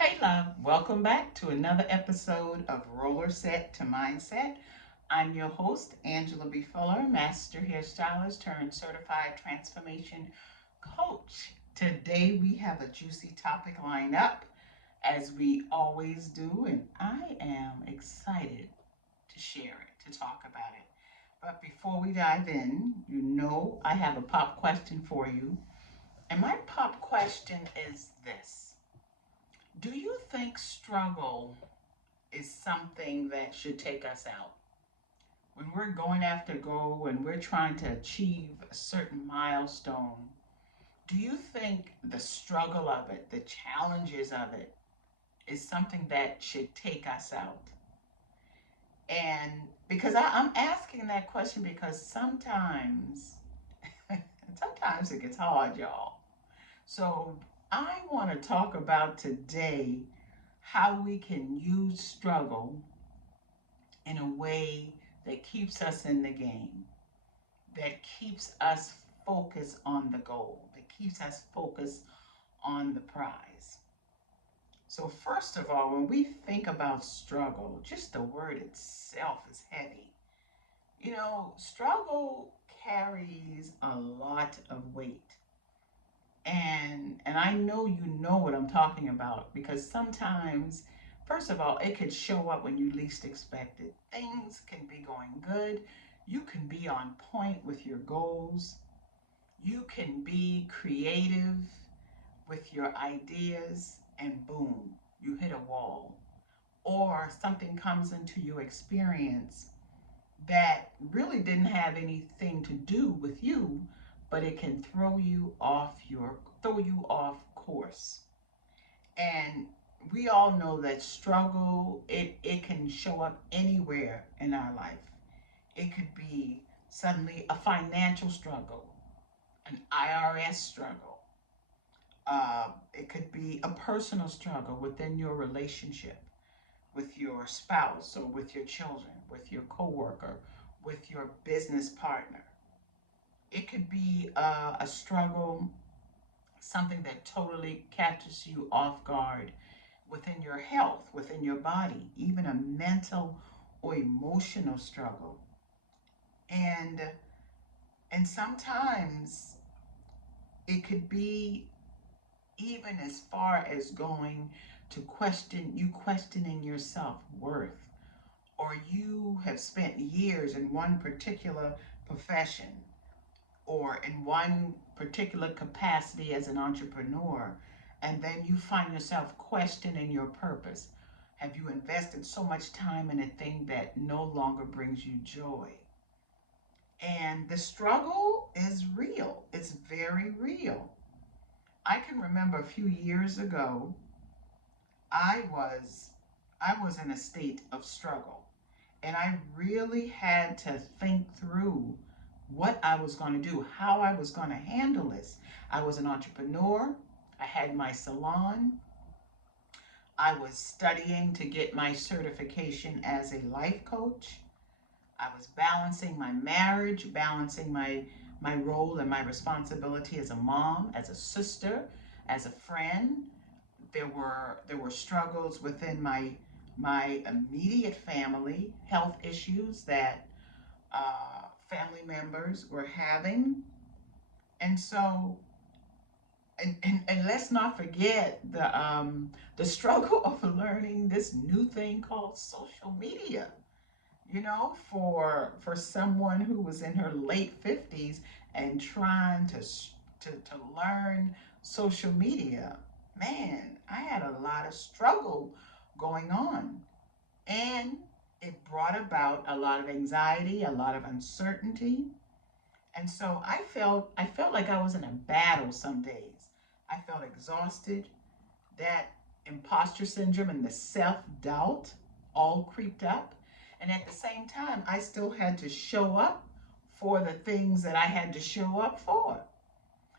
Hey, love, welcome back to another episode of Rollerset to Mindset. I'm your host, Angela B. Fuller, Master Hairstylist turned Certified Transformation Coach. Today we have a juicy topic lined up, as we always do, and I am excited to share it, to talk about it. But before we dive in, I have a pop question for you. And my pop question is this: do you think struggle is something that should take us out? When we're going after goal and we're trying to achieve a certain milestone, do you think the struggle of it, the challenges of it, is something that should take us out? And because I'm asking that question because sometimes it gets hard, y'all. So I want to talk about today how we can use struggle in a way that keeps us in the game, that keeps us focused on the goal, that keeps us focused on the prize. So, first of all, when we think about struggle, just the word itself is heavy. Struggle carries a lot of weight. And I know you know what I'm talking about because sometimes, first of all, it could show up when you least expect it. Things can be going good. You can be on point with your goals. You can be creative with your ideas, and boom, you hit a wall. Or something comes into your experience that really didn't have anything to do with you, but it can throw you off course. And we all know that struggle, it can show up anywhere in our life. It could be suddenly a financial struggle, an IRS struggle. It could be a personal struggle within your relationship with your spouse or with your children, with your coworker, with your business partner. It could be a struggle, something that totally catches you off guard within your health, within your body, even a mental or emotional struggle. And and sometimes it could be even as far as going to questioning your self-worth, or you have spent years in one particular profession or in one particular capacity as an entrepreneur, and then you find yourself questioning your purpose. Have you invested so much time in a thing that no longer brings you joy? And the struggle is real. It's very real. I can remember a few years ago, I was I was in a state of struggle, and I really had to think through what I was going to do, how I was going to handle this. I was an entrepreneur. I had my salon. I was studying to get my certification as a life coach. I was balancing my marriage, balancing my role and my responsibility as a mom, as a sister, as a friend. There were struggles within my immediate family, health issues that family members were having. And so, and let's not forget the struggle of learning this new thing called social media. For someone who was in her late 50s and trying to learn social media, man, I had a lot of struggle going on. And it brought about a lot of anxiety, a lot of uncertainty. And so I felt like I was in a battle some days. I felt exhausted. That imposter syndrome and the self-doubt all creeped up. And at the same time, I still had to show up for the things that I had to show up for.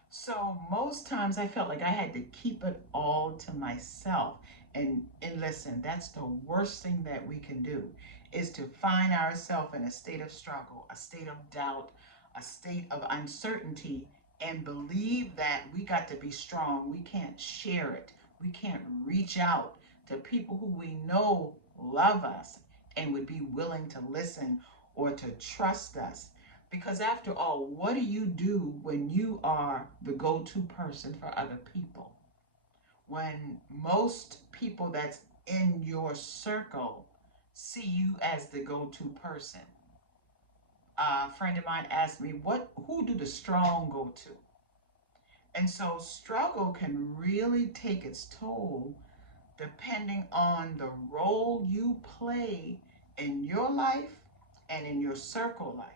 So most times I felt like I had to keep it all to myself. And listen, that's the worst thing that we can do, is to find ourselves in a state of struggle, a state of doubt, a state of uncertainty, and believe that we got to be strong. We can't share it. We can't reach out to people who we know love us and would be willing to listen or to trust us. Because after all, what do you do when you are the go-to person for other people? When most people that's in your circle see you as the go-to person. A friend of mine asked me, who do the strong go to? And so struggle can really take its toll depending on the role you play in your life and in your circle life.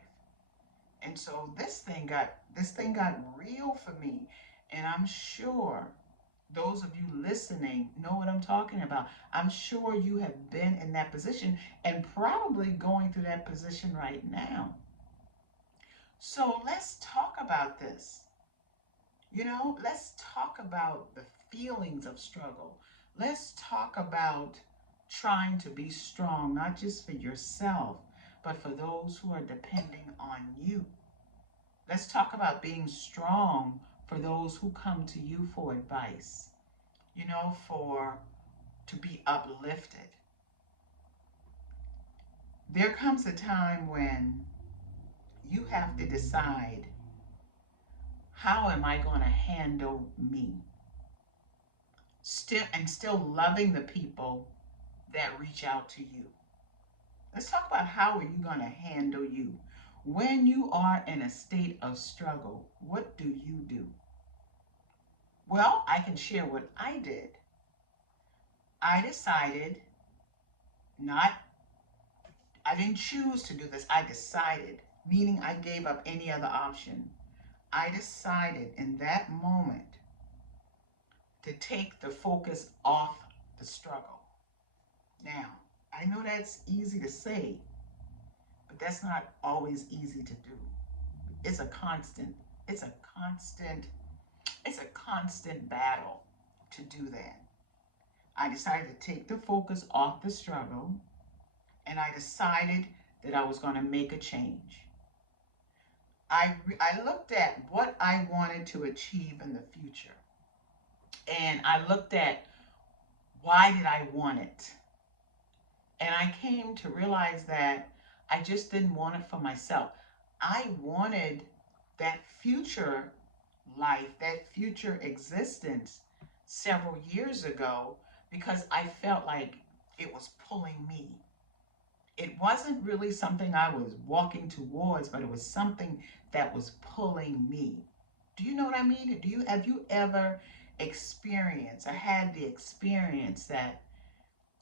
And so this thing got real for me. And I'm sure those of you listening know what I'm talking about. I'm sure you have been in that position and probably going through that position right now. So let's talk about this. Let's talk about the feelings of struggle. Let's talk about trying to be strong, not just for yourself, but for those who are depending on you. Let's talk about being strong for those who come to you for advice, for to be uplifted. There comes a time when you have to decide, how am I going to handle me? Still loving the people that reach out to you. Let's talk about how are you going to handle you. When you are in a state of struggle, what do you do? Well, I can share what I did. I decided not, I didn't choose to do this. I decided, meaning I gave up any other option. I decided in that moment to take the focus off the struggle. Now, I know that's easy to say, but that's not always easy to do. It's a constant, it's a constant, it's a constant battle to do that. I decided to take the focus off the struggle, and I decided that I was going to make a change. I looked at what I wanted to achieve in the future, and I looked at why did I want it. And I came to realize that I just didn't want it for myself. I wanted that future life, that future existence several years ago because I felt like it was pulling me. It wasn't really something I was walking towards, but it was something that was pulling me. Do you know what I mean? Have you ever experienced or had the experience that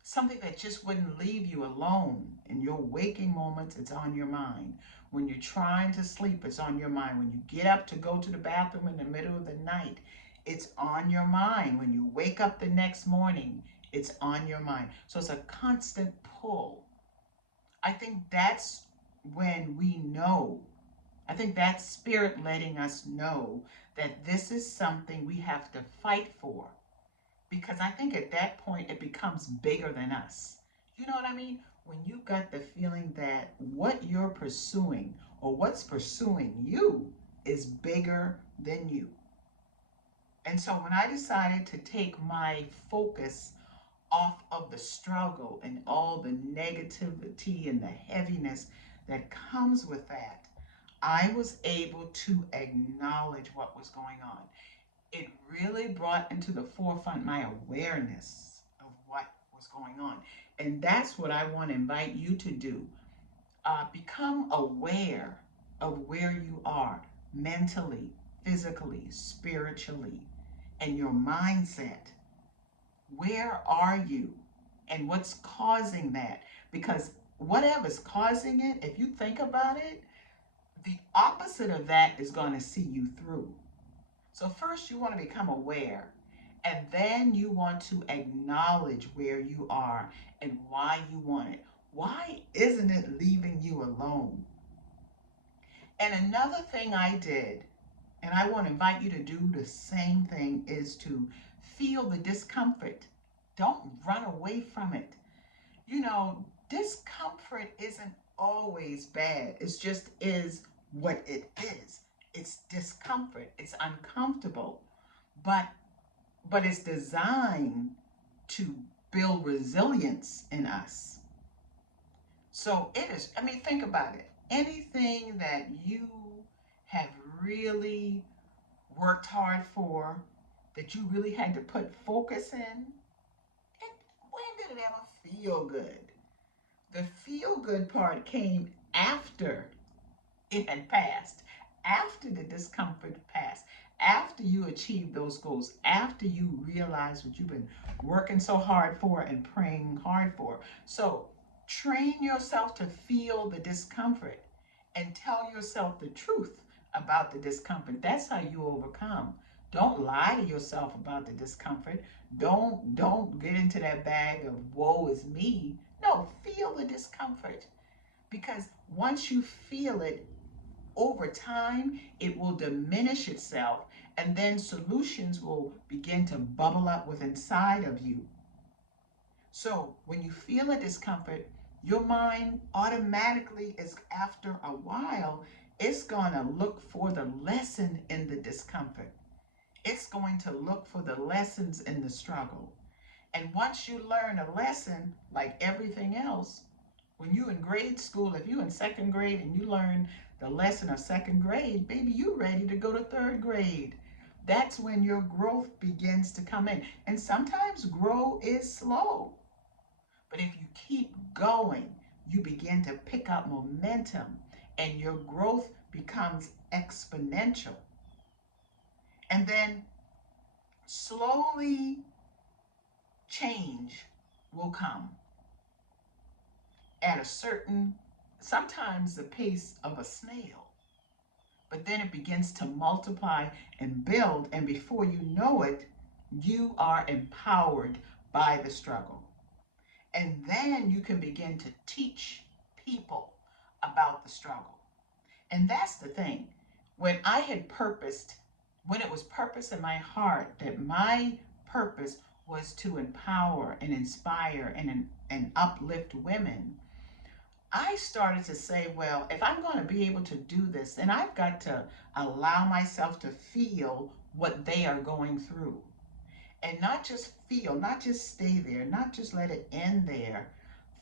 something that just wouldn't leave you alone? In your waking moments, it's on your mind. When you're trying to sleep, it's on your mind. When you get up to go to the bathroom in the middle of the night, it's on your mind. When you wake up the next morning, it's on your mind. So it's a constant pull. I think that's when we know. I think that's spirit letting us know that this is something we have to fight for. Because I think at that point it becomes bigger than us. You know what I mean? When you got the feeling that what you're pursuing or what's pursuing you is bigger than you. And so when I decided to take my focus off of the struggle and all the negativity and the heaviness that comes with that, I was able to acknowledge what was going on. It really brought into the forefront my awareness of what was going on. And that's what I want to invite you to do. Become aware of where you are mentally, physically, spiritually, and your mindset. Where are you? And what's causing that? Because whatever's causing it, if you think about it, the opposite of that is going to see you through. So first you want to become aware, and then you want to acknowledge where you are and why you want it. Why isn't it leaving you alone? And another thing I did, and I want to invite you to do the same thing, is to feel the discomfort. Don't run away from it. Discomfort isn't always bad. It just is what it is. It's discomfort. It's uncomfortable. But but it's designed to build resilience in us. So it is, I mean, think about it. Anything that you have really worked hard for, that you really had to put focus in, when did it ever feel good? The feel good part came after it had passed, after the discomfort passed, after you achieved those goals, after you realize what you've been working so hard for and praying hard for. So train yourself to feel the discomfort and tell yourself the truth about the discomfort. That's how you overcome. Don't lie to yourself about the discomfort. Don't get into that bag of woe is me. No, feel the discomfort, because once you feel it, over time, it will diminish itself, and then solutions will begin to bubble up with inside of you. So when you feel a discomfort, your mind automatically is, after a while, it's going to look for the lesson in the discomfort. It's going to look for the lessons in the struggle. And once you learn a lesson, like everything else, when you in grade school, if you in second grade and you learn the lesson of second grade, baby, you ready to go to third grade. That's when your growth begins to come in. And sometimes growth is slow. But if you keep going, you begin to pick up momentum and your growth becomes exponential. And then slowly change will come at a certain, sometimes the pace of a snail. But then it begins to multiply and build, and before you know it, you are empowered by the struggle. And then you can begin to teach people about the struggle. And that's the thing. When I had purposed, when it was purpose in my heart that my purpose was to empower and inspire and uplift women, I started to say, well, if I'm going to be able to do this, then I've got to allow myself to feel what they are going through. And not just feel, not just stay there, not just let it end there.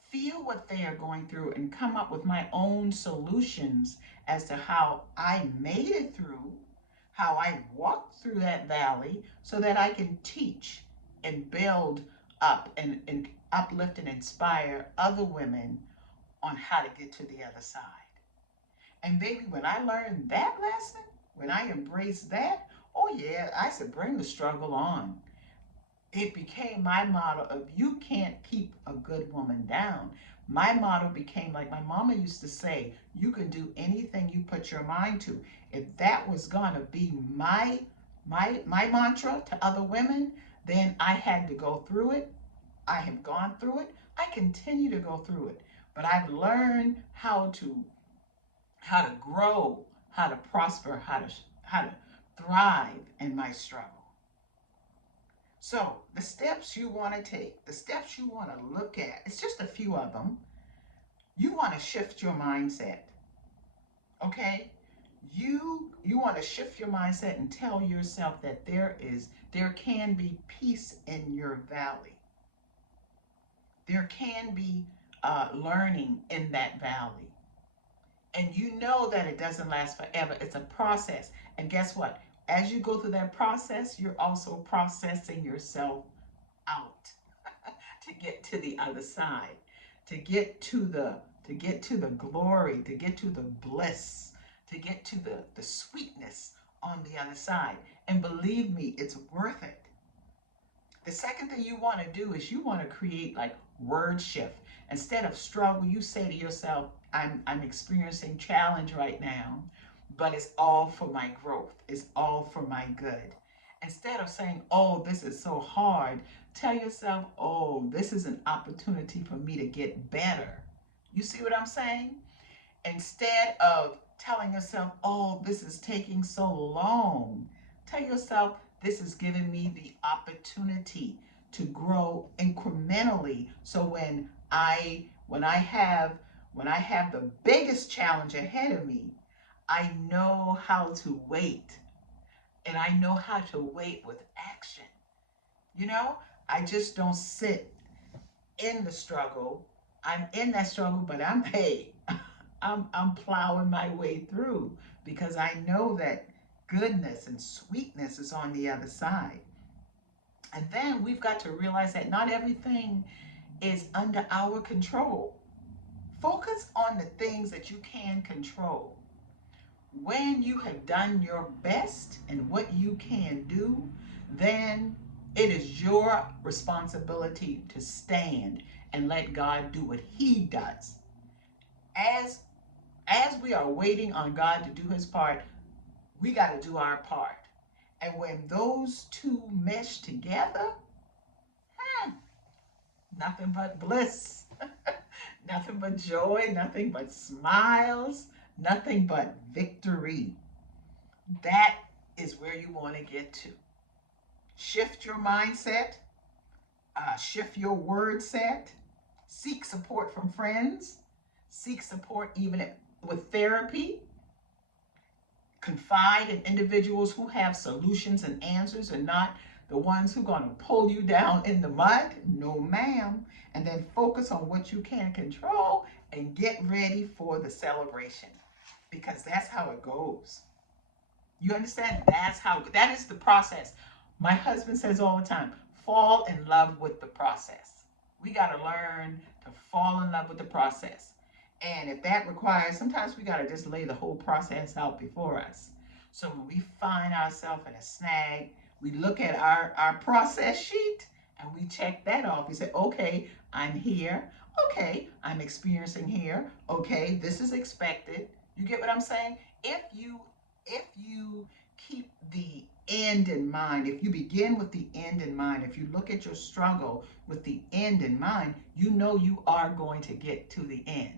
Feel what they are going through and come up with my own solutions as to how I made it through, how I walked through that valley, so that I can teach and build up and uplift and inspire other women on how to get to the other side. And baby, when I learned that lesson, when I embraced that, oh yeah, I said, bring the struggle on. It became my motto of, you can't keep a good woman down. My motto became, like my mama used to say, you can do anything you put your mind to. If that was gonna be my mantra to other women, then I had to go through it. I have gone through it. I continue to go through it. But I've learned how to grow, how to prosper, how to thrive in my struggle. So the steps you want to take, the steps you want to look at, it's just a few of them. You want to shift your mindset, okay? You want to shift your mindset and tell yourself that there can be peace in your valley. There can be learning in that valley. And you know that it doesn't last forever. It's a process. And guess what? As you go through that process, you're also processing yourself out to get to the other side, to get to the glory, to get to the bliss, to get to the sweetness on the other side. And believe me, it's worth it. The second thing you want to do is you want to create like word shift. Instead of struggle, you say to yourself, I'm experiencing challenge right now, but it's all for my growth. It's all for my good. Instead of saying, oh, this is so hard, tell yourself, oh, this is an opportunity for me to get better. You see what I'm saying? Instead of telling yourself, oh, this is taking so long, tell yourself, this is giving me the opportunity to grow incrementally. So when I have the biggest challenge ahead of me, I know how to wait. And I know how to wait with action. You know, I just don't sit in the struggle. I'm in that struggle, but I'm hey, I'm plowing my way through because I know that goodness and sweetness is on the other side. And then we've got to realize that not everything is under our control. Focus on the things that you can control. When you have done your best and what you can do, then it is your responsibility to stand and let God do what he does. As as we are waiting on God to do his part, we got to do our part. And when those two mesh together, hmm, nothing but bliss, nothing but joy, nothing but smiles, nothing but victory. That is where you want to get to. Shift your mindset, shift your word set, seek support from friends, seek support even with therapy, confide in individuals who have solutions and answers and not the ones who are going to pull you down in the mud. No, ma'am. And then focus on what you can control and get ready for the celebration because that's how it goes. You understand? That is the process. My husband says all the time, fall in love with the process. We got to learn to fall in love with the process. And if that requires, sometimes we got to just lay the whole process out before us. So when we find ourselves in a snag, we look at our process sheet and we check that off. We say, okay, I'm here. Okay, I'm experiencing here. Okay, this is expected. You get what I'm saying? If you keep the end in mind, if you begin with the end in mind, if you look at your struggle with the end in mind, you know you are going to get to the end.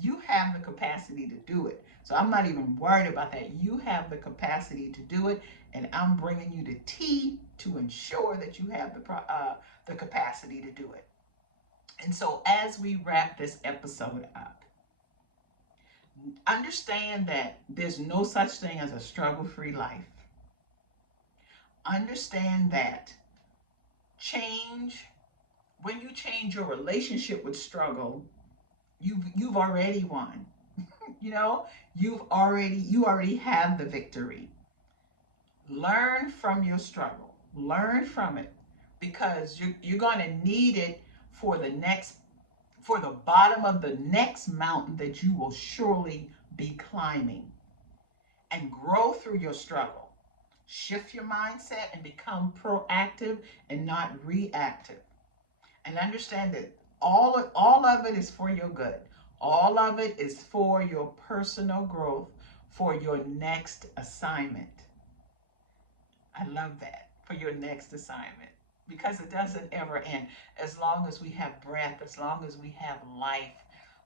You have the capacity to do it. So I'm not even worried about that. You have the capacity to do it, and I'm bringing you the tea to ensure that you have the capacity to do it. And so as we wrap this episode up, understand that there's no such thing as a struggle-free life. Understand that change, when you change your relationship with struggle, you've already won. You know, you already have the victory. Learn from your struggle. Learn from it because you're going to need it for the bottom of the next mountain that you will surely be climbing, and grow through your struggle. Shift your mindset and become proactive and not reactive. And understand that all of it is for your good. All of it is for your personal growth, for your next assignment. I love that. For your next assignment. Because it doesn't ever end. As long as we have breath, as long as we have life,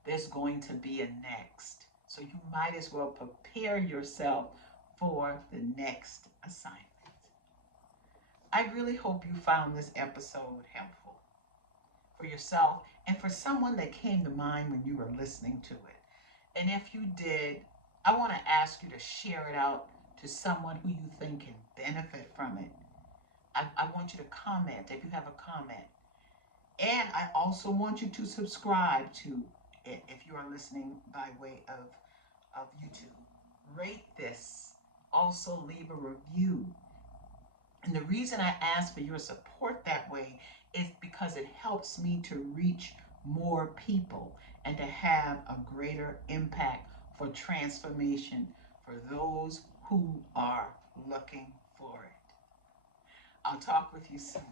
there's going to be a next. So you might as well prepare yourself for the next assignment. I really hope you found this episode helpful for yourself and for someone that came to mind when you were listening to it. And if you did, I want to ask you to share it out to someone who you think can benefit from it. I want you to comment if you have a comment. And I also want you to subscribe to it if you are listening by way of YouTube. Rate this. Also leave a review. And the reason I ask for your support that way is because it helps me to reach more people and to have a greater impact for transformation for those who are looking for it. I'll talk with you soon.